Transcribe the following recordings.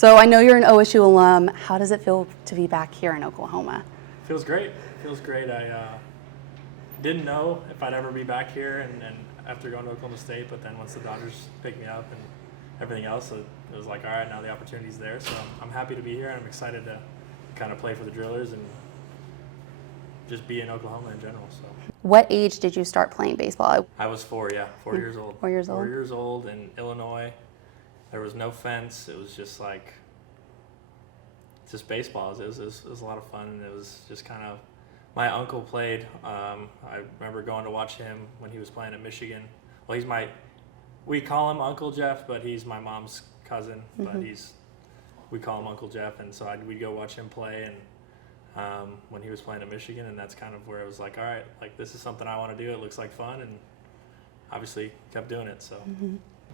So I know you're an OSU alum. How does it feel to be back here in Oklahoma? Feels great. Feels great. I didn't know if I'd ever be back here, and after going to Oklahoma State, but then once the Dodgers picked me up and everything else, it was like, all right, now the opportunity's there. So I'm happy to be here, and I'm excited to kind of play for the Drillers and just be in Oklahoma in general. So. What age did you start playing baseball? I was 4 years old. 4 years old? 4 years old in Illinois. There was no fence. It was just like, just baseball. It was a lot of fun, and it was just kind of, my uncle played. I remember going to watch him when he was playing at Michigan. Well, we call him Uncle Jeff, but he's my mom's cousin, but we call him Uncle Jeff, and so we'd go watch him play, and when he was playing at Michigan, and that's kind of where it was like, all right, like this is something I want to do. It looks like fun, and obviously kept doing it. So.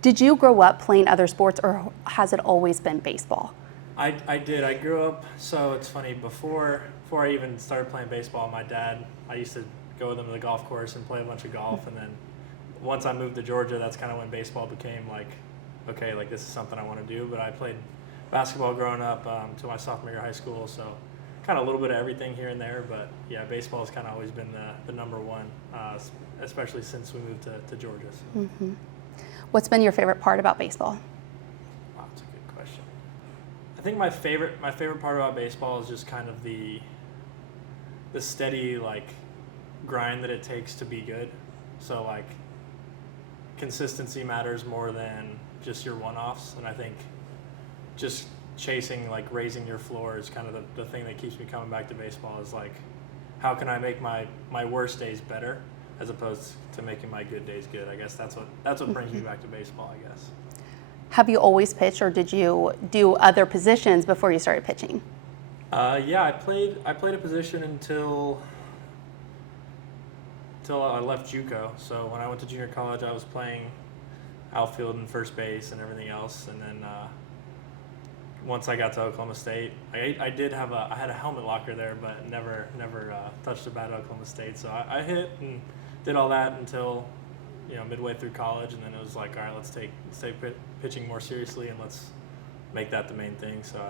Did you grow up playing other sports, or has it always been baseball? I did. I grew up, so it's funny, before I even started playing baseball, my dad, I used to go with him to the golf course and play a bunch of golf, and then once I moved to Georgia, that's kind of when baseball became like, okay, like this is something I want to do. But I played basketball growing up to my sophomore year of high school, so kind of a little bit of everything here and there. But yeah, baseball has kind of always been the number one, especially since we moved to Georgia. So. What's been your favorite part about baseball? Wow, that's a good question. I think my favorite part about baseball is just kind of the steady like grind that it takes to be good. So like consistency matters more than just your one-offs, and I think just chasing, like raising your floor is kind of the thing that keeps me coming back to baseball, is like, how can I make my worst days better as opposed to making my good days good. I guess that's what brings me back to baseball, I guess. Have you always pitched, or did you do other positions before you started pitching? Yeah, I played a position until I left JUCO. So when I went to junior college, I was playing outfield and first base and everything else. And then once I got to Oklahoma State, I had a helmet locker there, but never touched a bat at Oklahoma State. So I hit and did all that until midway through college, and then it was like, all right, let's take pitching more seriously, and let's make that the main thing. So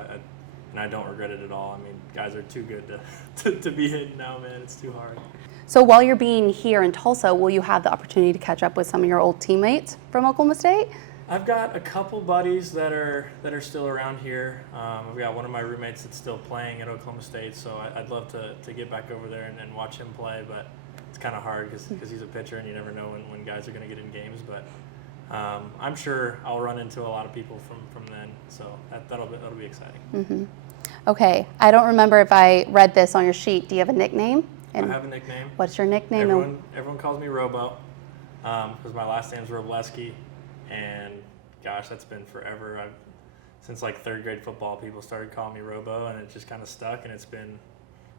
I don't regret it at all. I mean, guys are too good to be hitting now, man. It's too hard. So while you're being here in Tulsa, will you have the opportunity to catch up with some of your old teammates from Oklahoma State? I've got a couple buddies that are still around here. I've got one of my roommates that's still playing at Oklahoma State, so I'd love to get back over there and watch him play, but it's kind of hard because he's a pitcher and you never know when guys are going to get in games. But I'm sure I'll run into a lot of people from then, so that'll be exciting. Okay, I don't remember if I read this on your sheet. Do you have a nickname? I have a nickname. What's your nickname? Everyone calls me Robo because my last name's Wrobleski, and gosh, that's been forever. Since like third grade football, people started calling me Robo, and it just kind of stuck, and it's been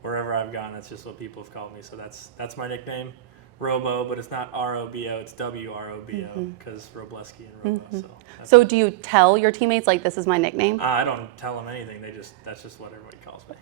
wherever I've gone, that's just what people have called me. So that's my nickname, Robo, but it's not R-O-B-O, it's W-R-O-B-O because Wrobleski and Robo. So do you tell your teammates, like, this is my nickname? I don't tell them anything. That's just what everybody calls me.